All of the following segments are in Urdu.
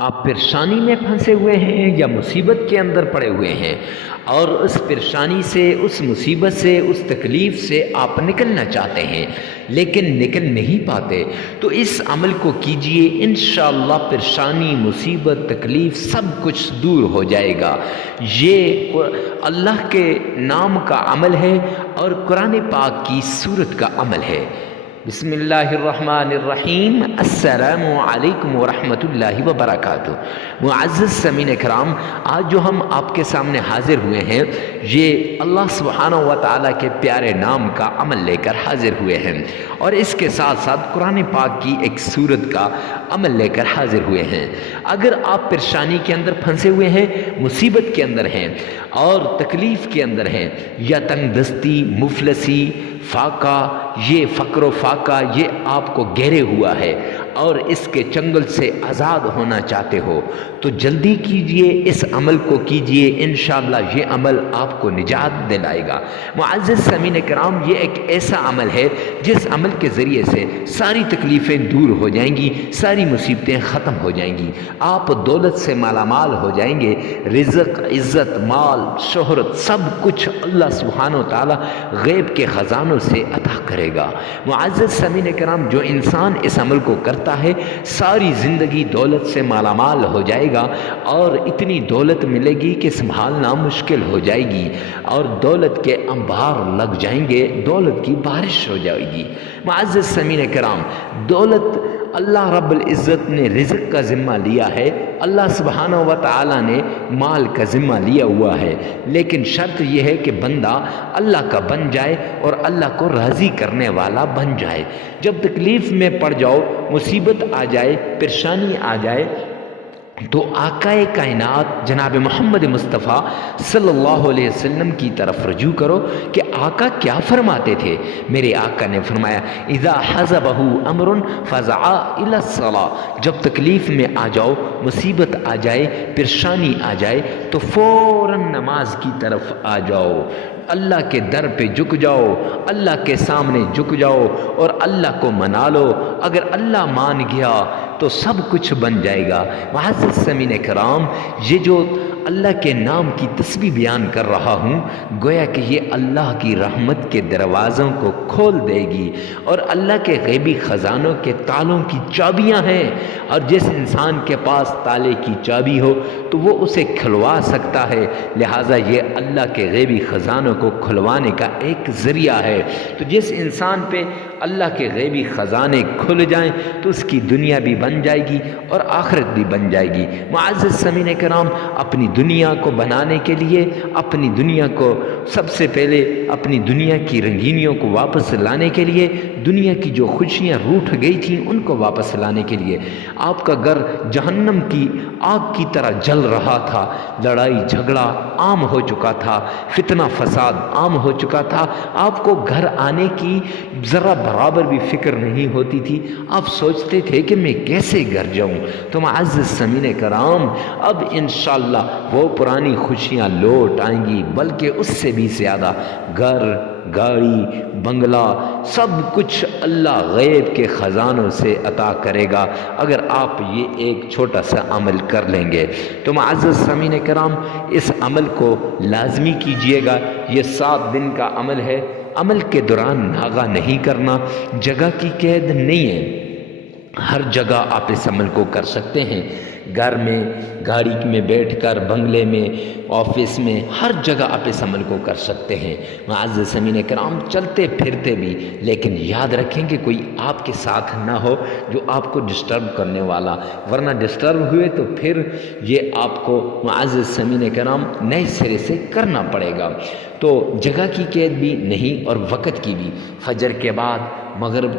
آپ پریشانی میں پھنسے ہوئے ہیں یا مصیبت کے اندر پڑے ہوئے ہیں اور اس پریشانی سے، اس مصیبت سے، اس تکلیف سے آپ نکلنا چاہتے ہیں لیکن نکل نہیں پاتے، تو اس عمل کو کیجئے، انشاءاللہ پریشانی، مصیبت، تکلیف سب کچھ دور ہو جائے گا۔ یہ اللہ کے نام کا عمل ہے اور قرآن پاک کی سورت کا عمل ہے۔ بسم اللہ الرحمن الرحیم۔ السلام علیکم ورحمۃ اللہ وبرکاتہ۔ معزز سامعین کرام، آج جو ہم آپ کے سامنے حاضر ہوئے ہیں، یہ اللہ سبحانہ و تعالیٰ کے پیارے نام کا عمل لے کر حاضر ہوئے ہیں، اور اس کے ساتھ ساتھ قرآن پاک کی ایک سورت کا عمل لے کر حاضر ہوئے ہیں۔ اگر آپ پریشانی کے اندر پھنسے ہوئے ہیں، مصیبت کے اندر ہیں اور تکلیف کے اندر ہیں، یا تنگ دستی، مفلسی، فاقہ، یہ فقر و فاقہ یہ آپ کو گھیرے ہوا ہے اور اس کے چنگل سے آزاد ہونا چاہتے ہو، تو جلدی کیجئے، اس عمل کو کیجئے، انشاءاللہ یہ عمل آپ کو نجات دلائے گا۔ معزز سامعین کرام، یہ ایک ایسا عمل ہے جس عمل کے ذریعے سے ساری تکلیفیں دور ہو جائیں گی، ساری مصیبتیں ختم ہو جائیں گی، آپ دولت سے مالا مال ہو جائیں گے، رزق، عزت، مال، شہرت سب کچھ اللہ سبحانہ و تعالی غیب کے خزانوں سے عطا کرے گا۔ معزز سامعین کرام، جو انسان اس عمل کو کرتا ہے، ساری زندگی دولت سے مالا مال ہو جائے گا اور اتنی دولت ملے گی کہ سنبھالنا مشکل ہو جائے گی، اور دولت کے انبار لگ جائیں گے، دولت کی بارش ہو جائے گی۔ معزز سامعین کرام، دولت اللہ رب العزت نے رزق کا ذمہ لیا ہے، اللہ سبحانہ و تعالیٰ نے مال کا ذمہ لیا ہوا ہے، لیکن شرط یہ ہے کہ بندہ اللہ کا بن جائے اور اللہ کو راضی کرنے والا بن جائے۔ جب تکلیف میں پڑ جاؤ، مصیبت آ جائے، پریشانی آ جائے، تو آقا کائنات جناب محمد مصطفیٰ صلی اللہ علیہ وسلم کی طرف رجوع کرو کہ آقا کیا فرماتے تھے۔ میرے آقا نے فرمایا، اذا حزبہ امر فزع الی الصلاۃ، جب تکلیف میں آ جاؤ، مصیبت آ جائے، پریشانی آ جائے، تو فوراً نماز کی طرف آ جاؤ، اللہ کے در پہ جھک جاؤ، اللہ کے سامنے جھک جاؤ اور اللہ کو منا لو۔ اگر اللہ مان گیا تو سب کچھ بن جائے گا۔ معزز سامعین کرام، یہ جو اللہ کے نام کی تسبیح بیان کر رہا ہوں، گویا کہ یہ اللہ کی رحمت کے دروازوں کو کھول دے گی، اور اللہ کے غیبی خزانوں کے تالوں کی چابیاں ہیں، اور جس انسان کے پاس تالے کی چابی ہو تو وہ اسے کھلوا سکتا ہے، لہٰذا یہ اللہ کے غیبی خزانوں کو کھلوانے کا ایک ذریعہ ہے۔ تو جس انسان پہ اللہ کے غیبی خزانے کھل جائیں تو اس کی دنیا بھی بن جائے گی اور آخرت بھی بن جائے گی۔ معزز سامعین کرام، اپنی دنیا کو بنانے کے لیے، اپنی دنیا کو سب سے پہلے اپنی دنیا کی رنگینیوں کو واپس لانے کے لیے، دنیا کی جو خوشیاں روٹھ گئی تھیں ان کو واپس لانے کے لیے، آپ کا گھر جہنم کی آگ کی طرح جل رہا تھا، لڑائی جھگڑا عام ہو چکا تھا، فتنہ فساد عام ہو چکا تھا، آپ کو گھر آنے کی ذرا برابر بھی فکر نہیں ہوتی تھی، آپ سوچتے تھے کہ میں کیسے گھر جاؤں۔ تو معزز سامعین کرام، اب انشاءاللہ وہ پرانی خوشیاں لوٹ آئیں گی، بلکہ اس سے بھی زیادہ گھر، گاڑی، بنگلہ سب کچھ اللہ غیب کے خزانوں سے عطا کرے گا اگر آپ یہ ایک چھوٹا سا عمل کر لیں گے۔ تو معزز سامعین کرام، اس عمل کو لازمی کیجئے گا۔ یہ 7 دن کا عمل ہے، عمل کے دوران ناغہ نہیں کرنا، جگہ کی قید نہیں ہے، ہر جگہ آپ اس عمل کو کر سکتے ہیں، گھر میں، گاڑی میں بیٹھ کر، بنگلے میں، آفس میں، ہر جگہ آپ اس عمل کو کر سکتے ہیں۔ معزز سامعین کرام، چلتے پھرتے بھی، لیکن یاد رکھیں کہ کوئی آپ کے ساتھ نہ ہو جو آپ کو ڈسٹرب کرنے والا، ورنہ ڈسٹرب ہوئے تو پھر یہ آپ کو معزز سامعین کرام نئے سرے سے کرنا پڑے گا۔ تو جگہ کی قید بھی نہیں اور وقت کی بھی، فجر کے بعد، مغرب،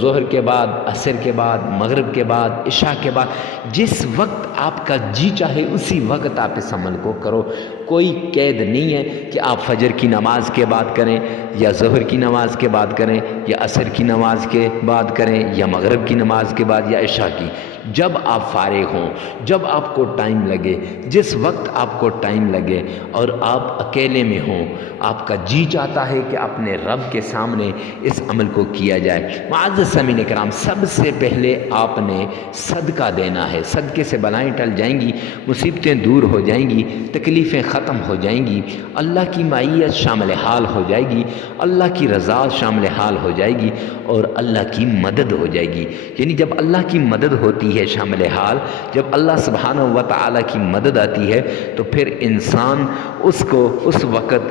ظہر کے بعد، عصر کے بعد، مغرب کے بعد، عشاء کے بعد، جس وقت آپ کا جی چاہے اسی وقت آپ اس عمل کو کرو۔ کوئی قید نہیں ہے کہ آپ فجر کی نماز کے بعد کریں، یا ظہر کی نماز کے بعد کریں، یا عصر کی نماز کے بعد کریں، یا مغرب کی نماز کے بعد، یا عشاء کی۔ جب آپ فارغ ہوں، جب آپ کو ٹائم لگے، جس وقت آپ کو ٹائم لگے اور آپ اکیلے میں ہوں، آپ کا جی چاہتا ہے کہ اپنے رب کے سامنے اس عمل کو کیا جائے۔ معزز سامعین کرام، سب سے پہلے آپ نے صدقہ دینا ہے۔ صدقے سے بلائیں ٹل جائیں گی، مصیبتیں دور ہو جائیں گی، تکلیفیں ختم ہو جائیں گی، اللہ کی معیت شامل حال ہو جائے گی، اللہ کی رضا شامل حال ہو جائے گی اور اللہ کی مدد ہو جائے گی۔ یعنی جب اللہ کی مدد ہوتی ہے شامل حال، جب اللہ سبحانہ و تعالیٰ کی مدد آتی ہے تو پھر انسان اس وقت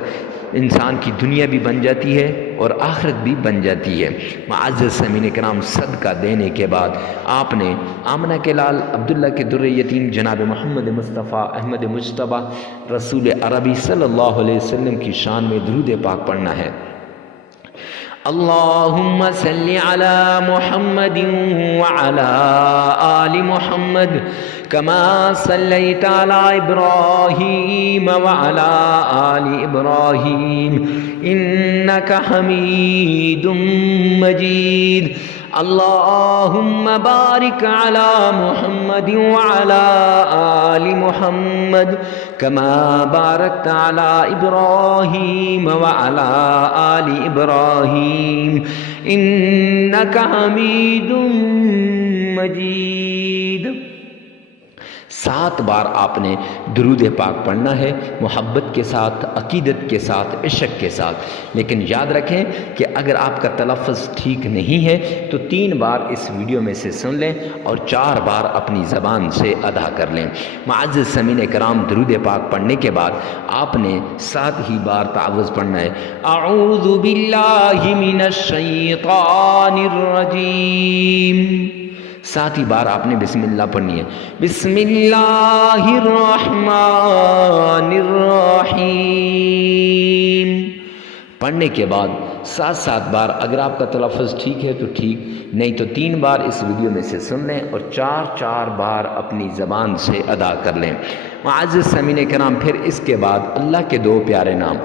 انسان کی دنیا بھی بن جاتی ہے اور آخرت بھی بن جاتی ہے۔ معزز سامعین کرام، صدقہ دینے کے بعد آپ نے آمنہ کے لال عبداللہ کے در یتیم جناب محمد مصطفیٰ احمد مجتبیٰ رسول عربی صلی اللہ علیہ وسلم کی شان میں درود پاک پڑھنا ہے۔ اللہم صلی علی محمد وعلی آل محمد کما صلیت علی ابراہیم وعلی آل ابراہیم انکا حمید مجید۔ اللہم بارک علی محمد وعلی آل محمد کما بارکت علی ابراہیم وعلی آل ابراہیم انکا حمید مجید۔ 7 بار آپ نے درود پاک پڑھنا ہے، محبت کے ساتھ، عقیدت کے ساتھ، عشق کے ساتھ۔ لیکن یاد رکھیں کہ اگر آپ کا تلفظ ٹھیک نہیں ہے تو 3 بار اس ویڈیو میں سے سن لیں اور 4 بار اپنی زبان سے ادا کر لیں۔ معزز سامعین کرام، درود پاک پڑھنے کے بعد آپ نے 7 ہی بار تعوذ پڑھنا ہے۔ اعوذ باللہ من الشیطان الرجیم۔ 7 ہی بار آپ نے بسم اللہ پڑھنی ہے۔ بسم اللہ الرحمن الرحیم پڑھنے کے بعد 7 بار، اگر آپ کا تلفظ ٹھیک ہے تو ٹھیک، نہیں تو 3 بار اس ویڈیو میں سے سن لیں اور 4 بار اپنی زبان سے ادا کر لیں۔ معزز سامعین کرام، پھر اس کے بعد اللہ کے 2 پیارے نام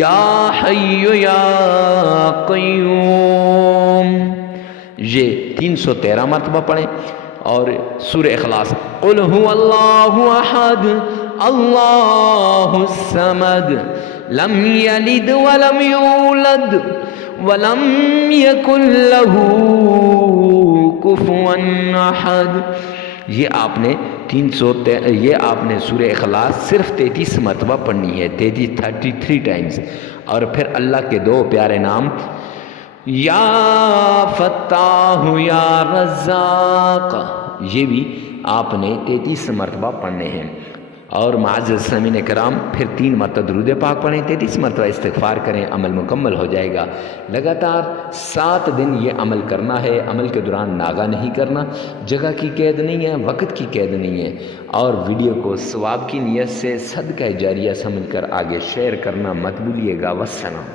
یا حی یا قیوم یہ 313 مرتبہ پڑھیں اور سورہ اخلاص قل هو اللہ احد اللہ الصمد لم یلد ولم یولد ولم یکن له کفوا احد، یہ آپ نے سورہ اخلاص صرف 33 مرتبہ پڑھنی ہے، 33 ٹائمز۔ اور پھر اللہ کے 2 پیارے نام یا فتاح یا رزاق، یہ بھی آپ نے 33 مرتبہ پڑھنے ہیں۔ اور معزز سامعین کرام، پھر 3 مرتبہ درود پاک پڑھیں، 33 مرتبہ استغفار کریں، عمل مکمل ہو جائے گا۔ لگاتار 7 دن یہ عمل کرنا ہے۔ عمل کے دوران ناغہ نہیں کرنا، جگہ کی قید نہیں ہے، وقت کی قید نہیں ہے۔ اور ویڈیو کو ثواب کی نیت سے صدقہ جاریہ سمجھ کر آگے شیئر کرنا مت بھولیے گا۔ والسلام۔